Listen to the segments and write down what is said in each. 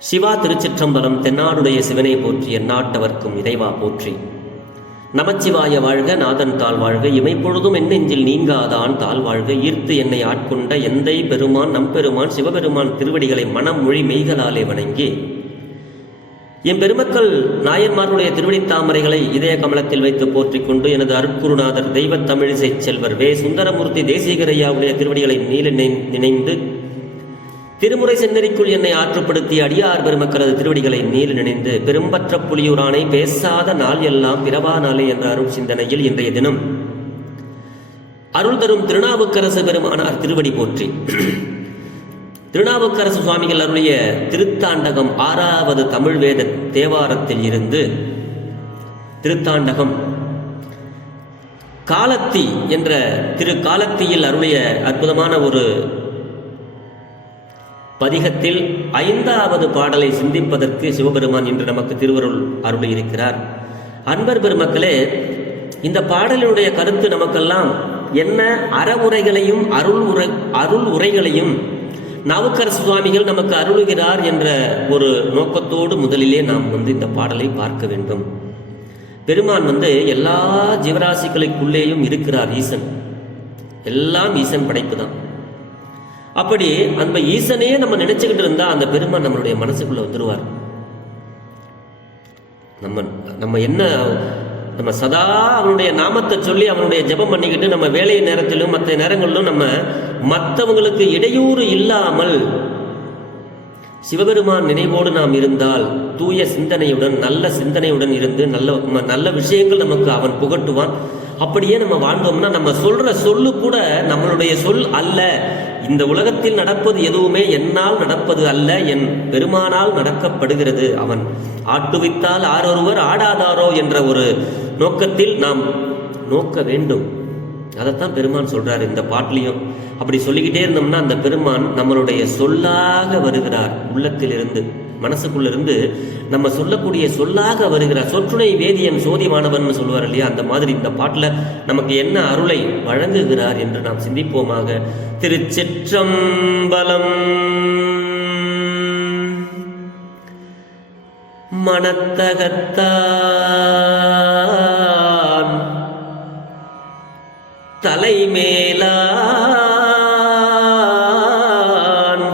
சிவா திருச்சிற்றம்பலம். தென்னாடுடைய சிவனை போற்றி, எந்நாட்டவர்க்கும் இறைவா போற்றி. நமச்சிவாய வாழ்க, நாதன் தாழ் வாழ்க, இமைப்பொழுதும் என் நெஞ்சில் நீங்காதான் தாழ் வாழ்க. ஈர்த்து என்னை ஆட்கொண்ட எந்தை பெருமான் நம்பெருமான் சிவபெருமான் திருவடிகளை மனம் மொழி மெய்களாலே வணங்கி, என் பெருமக்கள் நாயன்மார்களுடைய திருவடி தாமரைகளை இதய கமலத்தில் வைத்து போற்றிக் கொண்டு, எனது அருட்குருநாதர் தெய்வ தமிழிசை செல்வர் வே சுந்தரமூர்த்தி தேசிகரையாவுடைய திருவடிகளை நீல நினைந்து, திருமுறை சென்னறிக்குள் என்னை ஆற்றுப்படுத்தி அடியார் பெருமக்களது திருவடிகளை நீல நினைந்து, பெரும்பற்ற புலியூரானை பேசாத நாள் எல்லாம் பிறவா நாளே என்ற அருள் சிந்தனையில் இன்றைய தினம் அருள் தரும் திருநாவுக்கரசு பெருமானார் திருவடி போற்றி. திருநாவுக்கரசு சுவாமிகள் அருளிய திருத்தாண்டகம் 6வது தமிழ் வேத தேவாரத்தில் இருந்து திருத்தாண்டகம் காலத்தி என்ற திரு காலத்தியில் அருளிய அற்புதமான ஒரு பதிகத்தில் 5வது பாடலை சிந்திப்பதற்கு சிவபெருமான் இன்று நமக்கு திருவருள் அருளி இருக்கிறார். அன்பர் பெருமக்களே, இந்த பாடலினுடைய கருத்து நமக்கெல்லாம் என்ன? அறவுரைகளையும் அருள் உரைகளையும் நாவுக்கரசு சுவாமிகள் நமக்கு அருளுகிறார் என்ற ஒரு நோக்கத்தோடு முதலிலே நாம் இந்த பாடலை பார்க்க வேண்டும். பெருமான் எல்லா ஜீவராசிகளுக்குள்ளேயும் இருக்கிறார். ஈசன், எல்லாம் ஈசன் படைப்பு தான். அப்படி அந்த ஈசனே நம்ம நினைச்சுக்கிட்டு இருந்தா அந்த பெருமான் நம்மளுடைய மனசுக்குள்ள வந்துருவார். நம்ம என்ன, நம்ம சதா அவனுடைய நாமத்தை சொல்லி அவனுடைய ஜெபம் பண்ணிக்கிட்டு நம்ம வேலை நேரத்திலும் மற்ற நேரங்களிலும் நம்ம மற்றவங்களுக்கு இடையூறு இல்லாமல் சிவபெருமான் நினைவோடு நாம் இருந்தால், தூய சிந்தனையுடன் நல்ல சிந்தனையுடன் இருந்து நல்ல விஷயங்கள் நமக்கு அவன் புகட்டுவான். அப்படியே நம்ம வாழ்ந்தோம்னா நம்ம சொல்ற சொல்லு கூட நம்மளுடைய சொல் அல்ல. இந்த உலகத்தில் நடப்பது எதுவுமே என்னால் நடப்பது அல்ல, என் பெருமானால் நடக்கப்படுகிறது. அவன் ஆட்டுவித்தால் ஆரொருவர் ஆடாதாரோ என்ற ஒரு நோக்கத்தில் நாம் நோக்க வேண்டும். அதைத்தான் பெருமான் சொல்றாரு இந்த பாட்டிலையும். அப்படி சொல்லிக்கிட்டே இருந்தோம்னா அந்த பெருமான் நம்மளுடைய சொல்லாக வருகிறார். உள்ளத்திலிருந்து, மனசுக்குள்ளிருந்து நம்ம சொல்லக்கூடிய சொல்லாக வருகிறார். சொற்றுணை வேதியன் சோதிவானவன் சொல்லுவார் இல்லையா? அந்த மாதிரி இந்த பாட்டில் நமக்கு என்ன அருளை வழங்குகிறார் என்று நாம் சிந்திப்போமாக. திருச்சிற்றம்பலம். மனத்தகத்தான் தலைமேலான்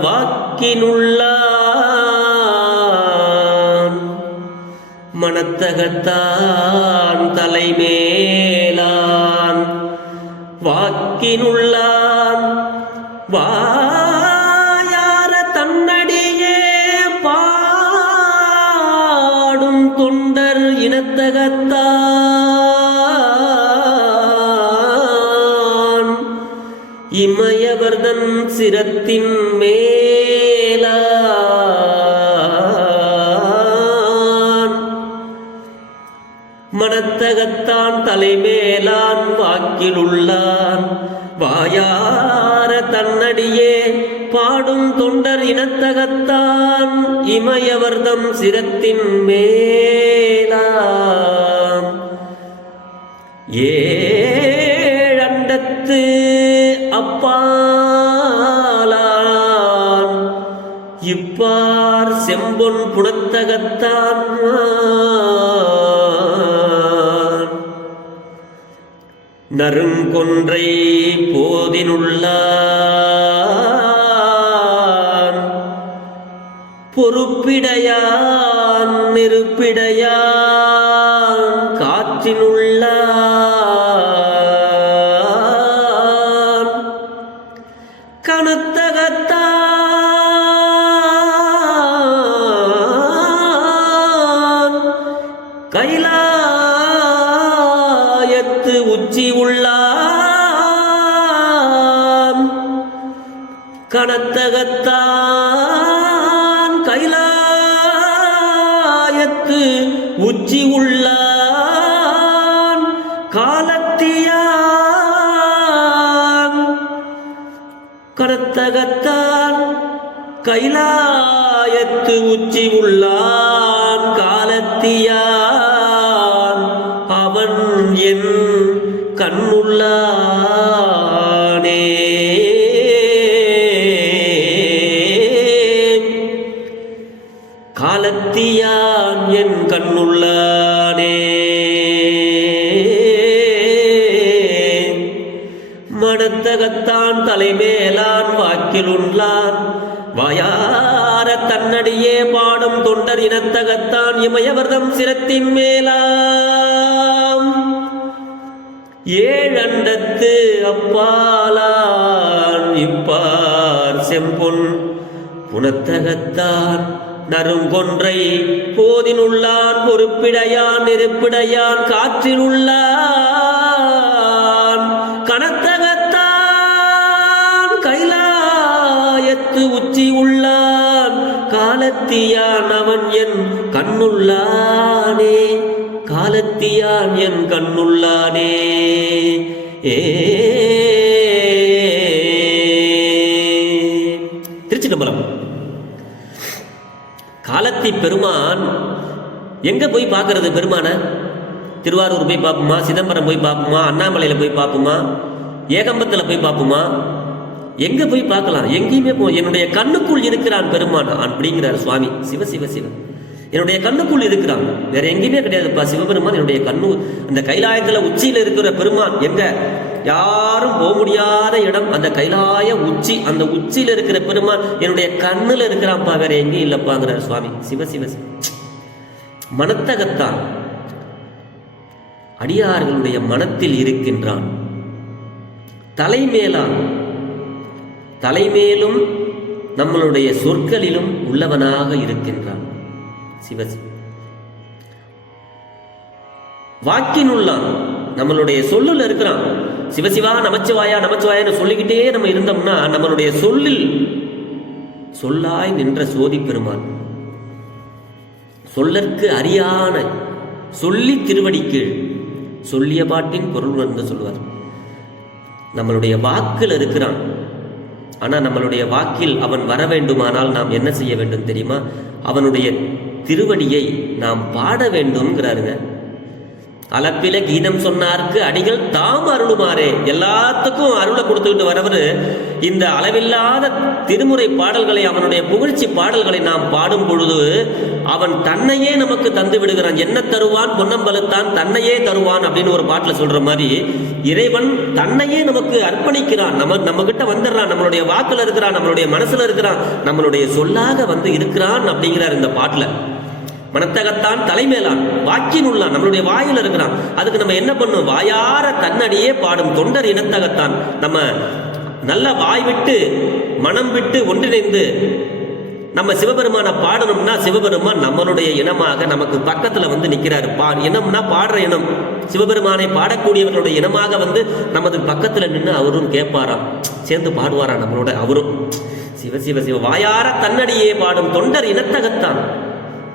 வாக்கினுள்ளான், மனத்தகத்தான் தலைமேலான் வாக்கினுள்ளான், வாயார தன்னடியே பாடும் தொண்டர் இனத்தகத்தான், இமயவர்தன் சிரத்தின் மேலான், மனத்தகத்தான் தலைமேலான் வாக்கிலுள்ளான், வாயார தன்னடியே பாடும் தொண்டர் இனத்தகத்தான், இமயவர்தம் சிரத்தின் மேலாம், ஏழண்டத்து அப்பாலான், இப்பார் செம்பொன் புனத்தகத்தான், நறுங்கொன்றை போதினுள்ளான், பொறுப்பிடையான் நெருப்பிடையான் காற்றினுள்ளான், கனத்தகத்தான் கைலாயத்து உச்சி உள்ளான், கனத்தகத்தான் கைலாயத்து உச்சி உள்ளான், காலத்தியான் கனத்தகத்தான் கைலாயத்து உச்சி உள்ளான், காலத்தியான் அவன் என் கண்ணுள்ளானே. காலத்தியான் என் கண்ணுள்ளானே மனத்தகத்தான் தலைமேலான் வாக்கிலுள்ளான் வாயார தன்னடியே பாடும் தொண்டர் இனத்தகத்தான் இமயவர்தம் சிரத்தின் மேலாம் ஏழண்டத்து அப்பாலான் இப்பார் செம்பொன் புனத்தகத்தான் நறுங்கொன்றை போதினுள்ளான் பொறுப்பிடையான் நெருப்பிடையான் காற்றிலுள்ளான் கனத்தகத்தான் கைலாயத்து உச்சி உள்ளான் காலத்தியான் அவன் என் கண்ணுள்ளானே காலத்தியான் என் கண்ணுள்ளானே திருச்சிதம்பரம் காலத்தி பெருமான் எங்க போய் பார்க்கறது? பெருமான திருவாரூர் போய் பார்ப்போமா, சிதம்பரம் போய் பார்ப்போமா, அண்ணாமலையில போய் பார்ப்போமா, ஏகம்பத்தில் போய் பார்ப்போமா? எங்க போய் பார்க்கலாம்? எங்கேயுமே என்னுடைய கண்ணுக்குள் இருக்கிறான் பெருமான் அப்படிங்கிறார் சுவாமி. சிவ சிவ சிவ என்னுடைய கண்ணுக்குள் இருக்கிறான், வேற எங்கேயுமே கிடையாதுப்பா சிவபெருமான். என்னுடைய கண்ணு அந்த கைலாயத்துல உச்சியில இருக்கிற பெருமான் எங்க? யாரும் போக முடியாத இடம் அந்த கைலாய உச்சி. அந்த உச்சியில இருக்கிற பெருமான் என்னுடைய கண்ணுல இருக்கிறான்ப்பா, வேற எங்கேயும் இல்லப்பாங்கிறார் சுவாமி. சிவ சிவ மனத்தகத்தான் அடியார்களுடைய மனத்தில் இருக்கின்றான். தலைமேலான் தலைமேலும் நம்மளுடைய சொற்களிலும் உள்ளவனாக இருக்கின்றான். சிவசி வாக்கினுள்ளான் நம்மளுடைய சொல்லுல இருக்கிறான். சிவசிவா நமச்சிவாயா நமச்சிவாயான்னு சொல்லிக்கிட்டே நம்ம இருந்தோம்னா நம்மளுடைய சொல்லில் சொல்லாய் நின்ற சோதி பெருமான். சொல்லற்கு அறியான சொல்லி திருவடிக்கீழ் சொல்லிய பாட்டின் பொருள் வந்து சொல்லுவார். நம்மளுடைய வாக்கில் இருக்கிறான். ஆனா நம்மளுடைய வாக்கில் அவன் வர வேண்டுமானால் நாம் என்ன செய்ய வேண்டும் தெரியுமா? அவனுடைய திருவடியை நாம் பாட வேண்டும்ங்கிறாருங்க. அளப்பில கீதம் சொன்னார்க்கு அடிகள் தாம் அருளுமாறே. எல்லாத்துக்கும் அருளை கொடுத்துக்கிட்டு வரவர் இந்த அளவில்லாத திருமுறை பாடல்களை, அவனுடைய புகழ்ச்சி பாடல்களை நாம் பாடும் பொழுது அவன் தன்னையே நமக்கு தந்து விடுகிறான். என்ன தருவான்? பொன்னம்பலத்தான் தன்னையே தருவான் அப்படின்னு ஒரு பாட்டில் சொல்ற மாதிரி இறைவன் தன்னையே நமக்கு அர்ப்பணிக்கிறான். நம்ம கிட்ட வந்துடுறான், நம்மளுடைய வாக்குல இருக்கிறான், நம்மளுடைய மனசுல இருக்கிறான், நம்மளுடைய சொல்லாக வந்து இருக்கிறான் அப்படிங்கிறார் இந்த பாட்டுல. மனத்தகத்தான் தலைமேலான் வாக்கினுள்ளான் நம்மளுடைய வாயில் இருக்கிறான். அதுக்கு நம்ம என்ன பண்ணும்? வாயார தன்னடியே பாடும் தொண்டர் இனத்தகத்தான். நம்ம நல்ல வாய் விட்டு மனம் விட்டு ஒன்றிணைந்து நம்ம சிவபெருமான பாடணும்னா சிவபெருமான் நம்மளுடைய இனமாக நமக்கு பக்கத்துல வந்து நிற்கிறாரு. இனம்னா பாடுற இனம். சிவபெருமானை பாடக்கூடியவர்களுடைய இனமாக வந்து நமது பக்கத்துல நின்று அவரும் கேட்பாராம், சேர்ந்து பாடுவாராம் நம்மளோட அவரும். சிவ சிவ சிவ வாயார தன்னடியே பாடும் தொண்டர் இனத்தகத்தான்.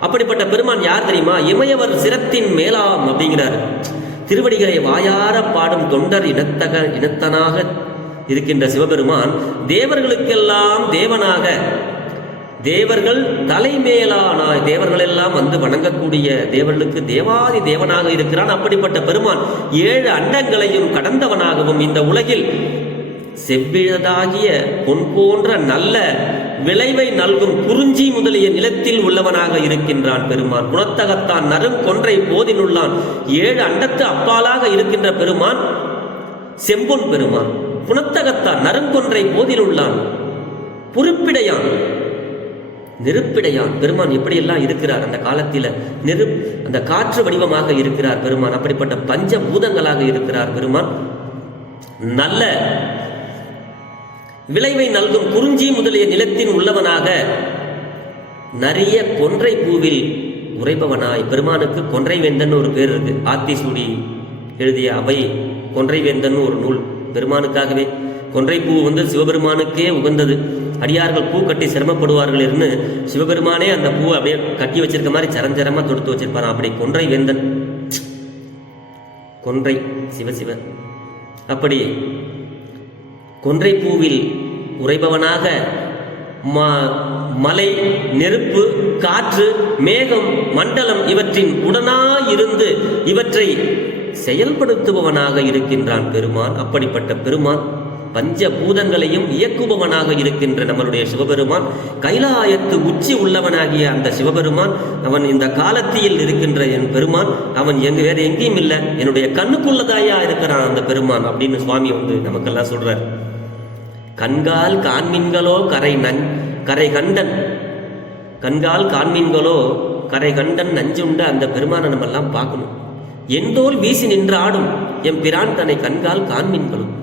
அப்படிப்பட்ட பெருமான் யார் தெரியுமா? இமயவர் சிரத்தின் மேலாம் அப்படிங்கிறார். திருவடிகளை வாயார பாடும் தொண்டர் இனத்தனாக இருக்கின்ற சிவபெருமான் தேவர்களுக்கெல்லாம் தேவனாக, தேவர்கள் தலைமேலானாய் தேவர்கள் எல்லாம் வந்து வணங்கக்கூடிய தேவர்களுக்கு தேவாதி தேவனாக இருக்கிறான். அப்படிப்பட்ட பெருமான் 7 அண்டங்களையும் கடந்தவனாகவும் இந்த உலகில் செவ்விழதாகிய பொன் போன்ற நல்ல விளைவை நல்கும் குறிஞ்சி முதலிய நிலத்தில் உள்ளவனாக இருக்கின்றான் பெருமான். குணத்தகத்தான் நறுங்கொன்றை போதினுள்ளான். 7 அண்டத்து அப்பாலாக இருக்கின்ற பெருமான் செம்பொன் பெருமான். குணத்தகத்தான் நறுங்கொன்றை போதினுள்ளான். பொறுப்பிடையான் நெருப்பிடையான் பெருமான். எப்படியெல்லாம் இருக்கிறார் அந்த காலத்தில்? அந்த காற்று வடிவமாக இருக்கிறார் பெருமான். அப்படிப்பட்ட பஞ்ச பூதங்களாக இருக்கிறார் பெருமான். நல்ல விளைவை நல்கும் குறிஞ்சி முதலிய நிலத்தின் உள்ளவனாக நிறைய கொன்றை பூவில் உரைப்பவனாய் பெருமானுக்கு கொன்றை வேந்தன் ஒரு பேர் இருக்கு. ஆத்திசூடி எழுதிய அவை கொன்றை வேந்தன் ஒரு நூல் பெருமானுக்காகவே. கொன்றை பூ வந்து சிவபெருமானுக்கே உகந்தது. அடியார்கள் பூ கட்டி சிரமப்படுவார்கள் என்று சிவபெருமானே அந்த பூ அப்படியே கட்டி வச்சிருக்க மாதிரி சரஞ்சரமா தொடுத்து வச்சிருப்பாராம். அப்படி கொன்றை வேந்தன், கொன்றை சிவசிவ. அப்படி கொன்றை பூவில் உறைபவனாக மலை, நெருப்பு, காற்று, மேகம், மண்டலம் இவற்றின் உடனாயிருந்து இவற்றை செயல்படுத்துபவனாக இருக்கின்றான் பெருமான். அப்படிப்பட்ட பெருமான் பஞ்ச பூதங்களையும் இயக்குபவனாக இருக்கின்ற நம்மளுடைய சிவபெருமான், கைலாயத்து உச்சி உள்ளவனாகிய அந்த சிவபெருமான், அவன் இந்த காலத்தியில் இருக்கின்ற என் பெருமான், அவன் வேற எங்கேயும் இல்லை, என்னுடைய கண்ணுக்குள்ளதாயா இருக்கிறான் அந்த பெருமான் அப்படின்னு சுவாமி நமக்கெல்லாம் சொல்றார். கண்கால் காண்மீன்களோ கரை கண்டன், கண்கால் காண்மீன்களோ கரை கண்டன் நஞ்சுண்ட அந்த பெருமானை நம்ம எல்லாம் பார்க்கணும். எந்தோல் வீசி நின்று ஆடும் என் பிரான் தன்னை கண்கால் காண்மீன்களும்.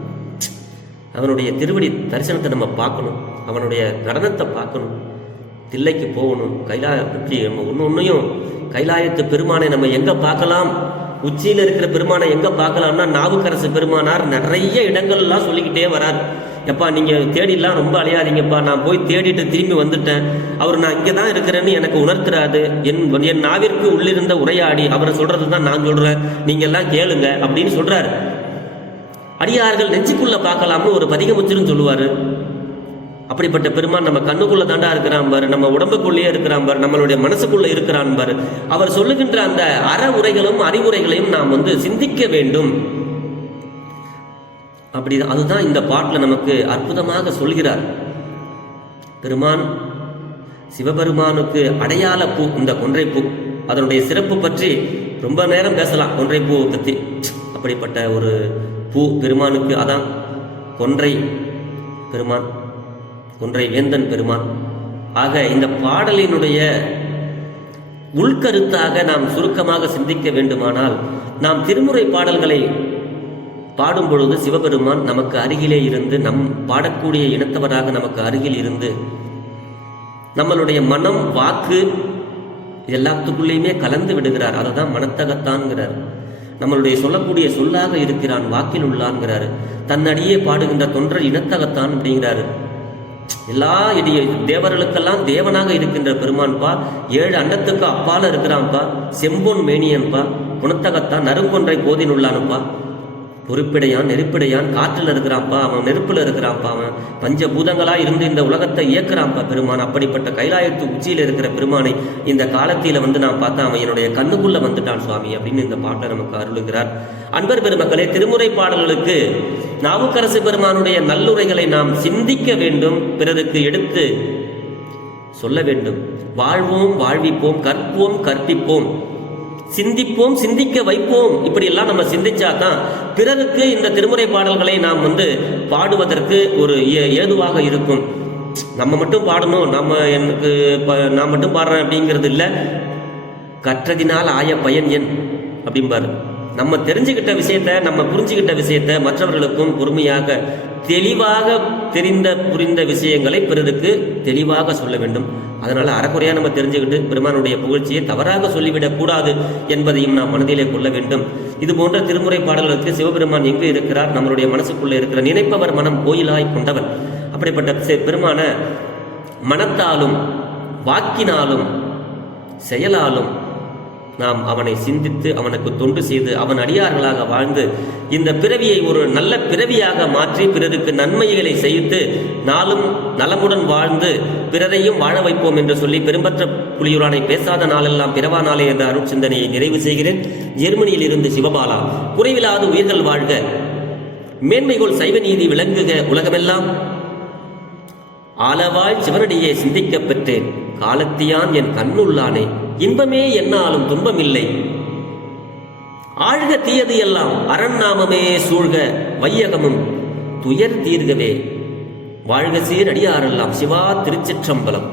அவனுடைய திருவடி தரிசனத்தை நம்ம பார்க்கணும், அவனுடைய நடனத்தை பார்க்கணும், தில்லைக்கு போகணும். பற்றி நம்ம ஒன்றையும் கைலாயத்து பெருமானை நம்ம எங்கே பார்க்கலாம், உச்சியில் இருக்கிற பெருமானை எங்கே பார்க்கலாம்னா நாவுக்கரசு பெருமானார் நிறைய இடங்கள்லாம் சொல்லிக்கிட்டே வரார். எப்பா நீங்கள் தேடிலாம் ரொம்ப அலையாதீங்கப்பா, நான் போய் தேடிட்டு திரும்பி வந்துட்டேன், அவர் நான் இங்கே தான் இருக்கிறேன்னு எனக்கு உணர்த்துறாரு, என் நாவிற்கு உள்ளிருந்த உரையாடி அவரை சொல்கிறது தான் நான் சொல்கிறேன், நீங்கள் எல்லாம் கேளுங்க அப்படின்னு சொல்கிறாரு. அடியார்கள் நெஞ்சுக்குள்ள பார்க்கலாம்னு ஒரு பதிகமுச்சிரும் சொல்லுவார். அப்படிப்பட்ட பெருமான் நம்ம கண்ணுக்குள்ள தாண்டா இருக்கிறான் பாரு, நம்ம உடம்புக்குள்ளேயே இருக்கிறான் பாரு, நம்மளுடைய மனசுக்குள்ள இருக்கிறான் பாரு. அவர் சொல்லுகின்ற அந்த அற உரைகளும் அறிவுரைகளையும் நாம் சிந்திக்க வேண்டும். அப்படி அதுதான் இந்த பாட்டில் நமக்கு அற்புதமாக சொல்கிறார். பெருமான் சிவபெருமானுக்கு அடையாள பூ இந்த கொன்றைப்பூ, அதனுடைய சிறப்பு பற்றி ரொம்ப நேரம் பேசலாம். கொன்றைப்பூவை பற்றி அப்படிப்பட்ட ஒரு பூ பெருமானுக்கு, அதான் கொன்றை பெருமான், கொன்றை வேந்தன் பெருமான். ஆக இந்த பாடலினுடைய உள்கருத்தாக நாம் சுருக்கமாக சிந்திக்க வேண்டுமானால், நாம் திருமுறை பாடல்களை பாடும் பொழுது சிவபெருமான் நமக்கு அருகிலே இருந்து, நம் பாடக்கூடிய இனத்தவராக நமக்கு அருகில் இருந்து நம்மளுடைய மனம் வாக்கு எல்லாத்துக்குள்ளேயுமே கலந்து விடுகிறார். அதை தான் மனத்தகத்தான்கிறார். நம்மளுடைய சொல்லக்கூடிய சொல்லாக இருக்கிறான், வாக்கில் உள்ளான்கிறாரு. தன்னடியே பாடுகின்ற தொன்றர் இனத்தகத்தான் அப்படிங்கிறாரு. எல்லா தேவர்களுக்கெல்லாம் தேவனாக இருக்கின்ற பெருமான்பா, 7 அண்டத்துக்கு அப்பால இருக்கிறான்ப்பா, செம்பொன் மேனியன்பா, குணத்தகத்தான் நறுங்கொன்றை போதின் உள்ளானுப்பா, பொறுப்பிடையான் நெருப்பிடையான், காற்றில் இருக்கிறான்ப்பா, அவன் நெருப்பில் இருக்கிறான்ப்பா, அவன் பஞ்சபூதங்களா இருந்து இந்த உலகத்தை இயக்குறான்ப்பா பெருமான். அப்படிப்பட்ட கைலாயத்து உச்சியில் இருக்கிற பெருமானை இந்த காலத்தில நான் பார்த்தா அவன் என்னுடைய கண்ணுக்குள்ள வந்துட்டான் சுவாமி அப்படின்னு இந்த பாட்டை நமக்கு அருளுகிறார். அன்பர் பெருமக்களே, திருமுறை பாடல்களுக்கு நாவுக்கரசு பெருமானுடைய நல்லுரைகளை நாம் சிந்திக்க வேண்டும், பிறருக்கு எடுத்து சொல்ல வேண்டும். வாழ்வோம் வாழ்விப்போம், கற்போம் கற்பிப்போம், சிந்திப்போம் சிந்திக்க வைப்போம். இப்படி எல்லாம் நம்ம சிந்திச்சாதான் பிறருக்கு இந்த திருமுறை பாடல்களை நாம் பாடுவதற்கு ஒரு ஏதுவாக இருக்கும். நம்ம மட்டும் பாடணும், நான் மட்டும் பாடுறேன் அப்படிங்கிறது இல்லை. கற்றதினால் ஆய பயன் என் அப்படிம்பாரு. நம்ம தெரிஞ்சுக்கிட்ட விஷயத்த, நம்ம புரிஞ்சுக்கிட்ட விஷயத்த மற்றவர்களுக்கும் பொறுமையாக தெளிவாக புரிந்த விஷயங்களை பிறருக்கு தெளிவாக சொல்ல வேண்டும். அதனால அறக்குறையா நம்ம தெரிஞ்சுக்கிட்டு பெருமானுடைய புகழ்ச்சியை தவறாக சொல்லிவிடக் கூடாது என்பதையும் நாம் மனதிலே கொள்ள வேண்டும். இது போன்ற திருமுறை பாடல்களுக்கு சிவபெருமான் எங்கு இருக்கிறார், நம்மளுடைய மனசுக்குள்ளே இருக்கிற நினைப்பவர் மனம் கோயிலாய் கொண்டவன். அப்படிப்பட்ட பெருமான மனத்தாலும் வாக்கினாலும் செயலாலும் நாம் அவனை சிந்தித்து அவனுக்கு தொண்டு செய்து அவன் அடியார்களாக வாழ்ந்து இந்த பிறவியை ஒரு நல்ல பிறவியாக மாற்றி பிறருக்கு நன்மைகளை செய்து நாளும் நலமுடன் வாழ்ந்து பிறரையும் வாழ வைப்போம் என்று சொல்லி பெரும்பற்ற புலியூரானை பேசாத நாளெல்லாம் பிறவா நாளே என்ற அருட்சிந்தனையை நிறைவு செய்கிறேன். ஜெர்மனியில் இருந்து சிவபாலா. குறைவில்லாத உயிர்கள் வாழ்க, மேன்மைகோள் சைவ நீதி விளங்குக உலகமெல்லாம். ஆலவாய் சிவனடியே சிந்திக்கப் பெற்றேன், காலத்தியான் என் கண்ணுள்ளானே, இன்பமே என்னாலும் துன்பமில்லை. ஆழ்க தீயது எல்லாம் அரண்நாமமே சூழ்க, வையகமும் துயர் தீர்கவே. வாழ்க சீர் அடியாரெல்லாம். சிவா திருச்சிற்றம்பலம்.